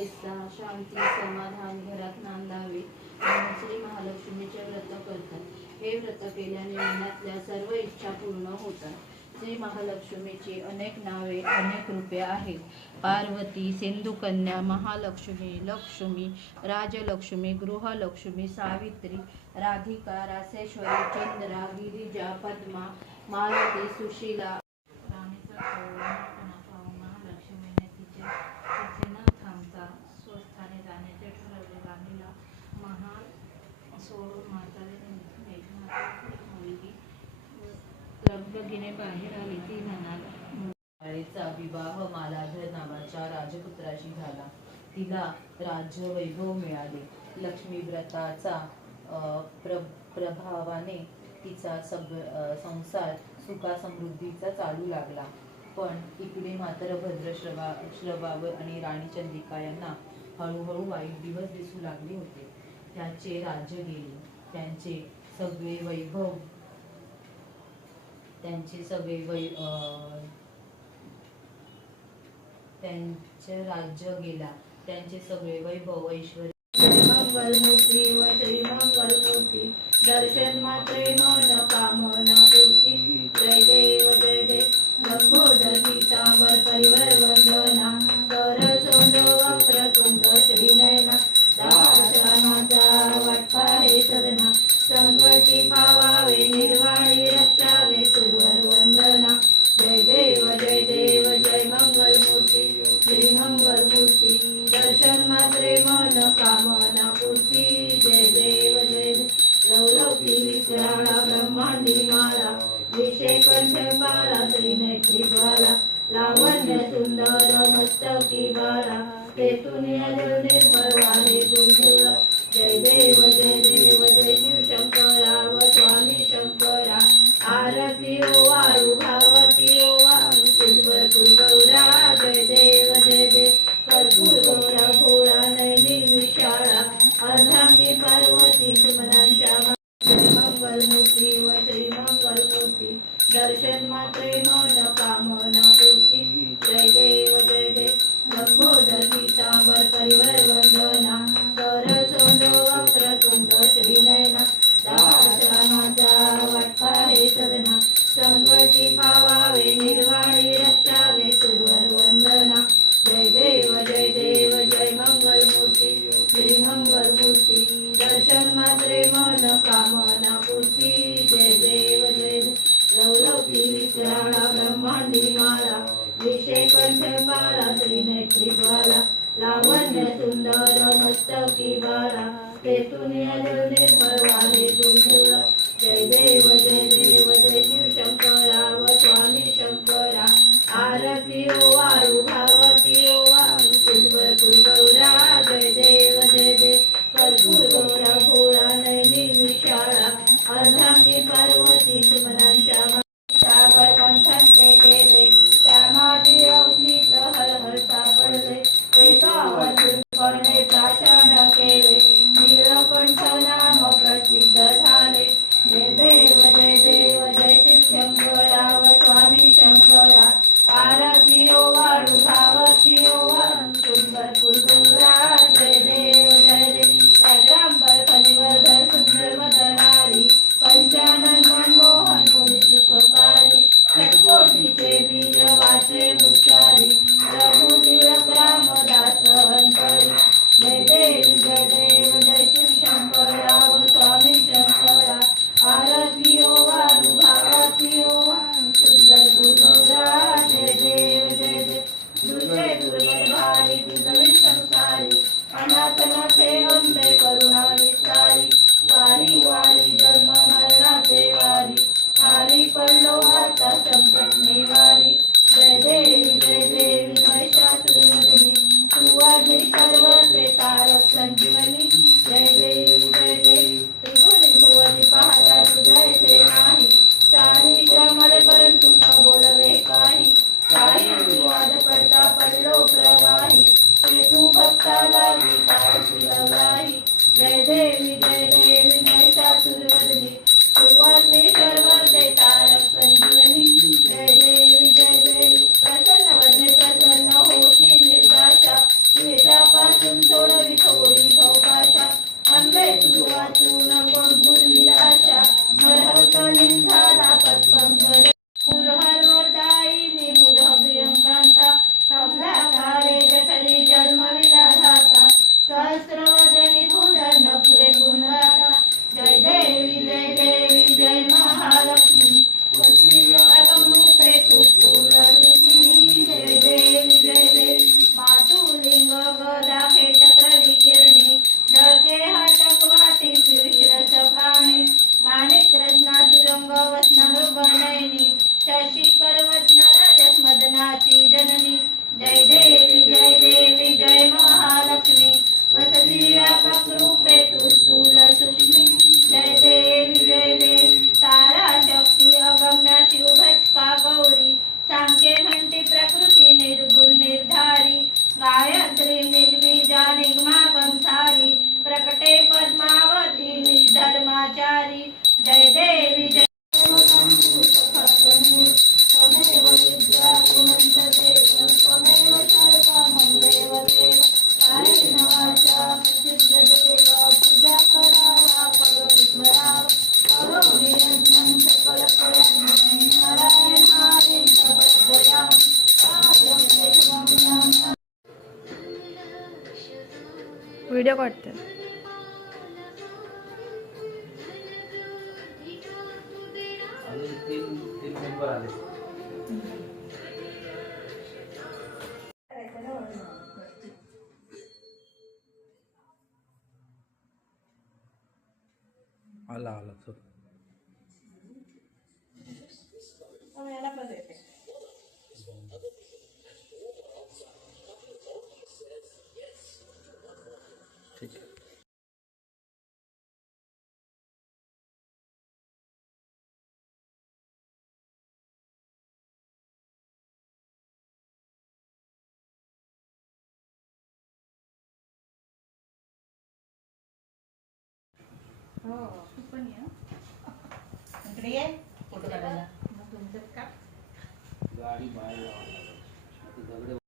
ऐसा शांती समाधान घरात नांदावे म्हणून श्री महालक्ष्मीचे व्रत करतात। हे व्रत केल्याने मनातल्या सर्व इच्छा पूर्ण होतात। श्री महालक्ष्मीची अनेक नावे अनेक रूपे आहेत। पार्वती, सिंधुकन्या, महालक्ष्मी, लक्ष्मी, राजलक्ष्मी, गृहलक्ष्मी, सावित्री, राधिका, रासेश्वरी, चंद्रा, गिरिजा, पद्मा, मालती, सुशीला। महालक्ष्मीने तिचे न थांबता स्वस्थानी जाण्याचे ठरवले। राणीला महाल सोडून म्हातारी मुलगी लगबगीने बाहेर आली। ती म्हणाला, विवाह मालाधर नावाच्या राजपुत्राशी झाला। तिला राज्यवैभव मिळाले। लक्ष्मी व्रताचा प्रभावाने तिचा संसार सुखा समृद्धीचा चालू लागला। पण इकडे मात्र भद्रश्रवावर आणि राणी चंद्रिका यांना हळूहळू वाईट दिवस दिसू लागले होते। त्यांचे राज्य गेले, त्यांचे सगळे वैभव ऐश्वर्य। मंगलमूर्ती व श्री मंगलमूर्ती दर्शन मात्रे मन कामना पूर्ती। जय देव जय देव लंबोदर पीतांबर परिवर वंदना। कर सोंड वक्रतुंड श्रीनयना। दाशनाचा वाटपा हे सदना। संकटी पावावे निर्वाणी रक्षावे सुरवर वंदना। जय देव जय मंगलमूर्ती श्री मंगलमूर्ती दर्शन मात्रे मन कामना पूर्ती। जय देव लौलौकी विक्राळा ब्रह्मांडी माळा। विषय कंठ बाळा त्रिनेत्री बाळा। लावण्य सुंदर मस्तकी बाळा। केतुनिया निर्मळ वाहे दुर्गुळा। जय देव जय शिवशंकरा व स्वामी शंकरा। आरती ओ वाळू भावती ओ वाळू भरपूर गौरा। जय देव कर्पूर गौरा भोळा नैनी विशाळा। अर्धांगी पार्वती सुमनांच्या मंगलमूर्ती व श्री मंगलमूर्ती दर्शन मात्रे मन कामना पूर्ती। जय देव लंबोदर पीतांबर परिवर वंदना। कर सोंड वक्रतुंड श्रीनयना। दाशनाचा वाटपा हे सदना। संकटी पावावे निर्वाणी रक्षावे सुरवर वंदना। जय देव जय मंगलमूर्ती श्री मंगलमूर्ती दर्शन मात्रे मन कामना पूर्ती। जय देव लौलौकी विक्राळा ब्रह्मांडी माळा। विषय कंठ बाळा त्रिनेत्री बाळा। लावण्य सुंदर मस्तकी बाळा। केतुनिया निर्मळ वाहे दुर्गुळा। जय देव जय शिवशंकरा व स्वामी शंकरा। आरती ओ वाळू भावती ओ वाळू भरपूर गौरा। जय देव कर्पूर गौरा भोळा नैनी विशाळा। अर्धांगी पार्वती सुमनांच्या सागर कंठन ते केले। त्या माझी अवधीत हळहळ सापडले। एका वाचून करणे प्राशन केले। नीलकंठ नाम वाटतं. अजून तीन तीन मेंबर आले. आला आला चल. ठीक आहे. तू पण ये. इकडे ये फोटो काढायला. मग तुमच्यात का गाडी बाहेर लावायला लागेल. आता दगडे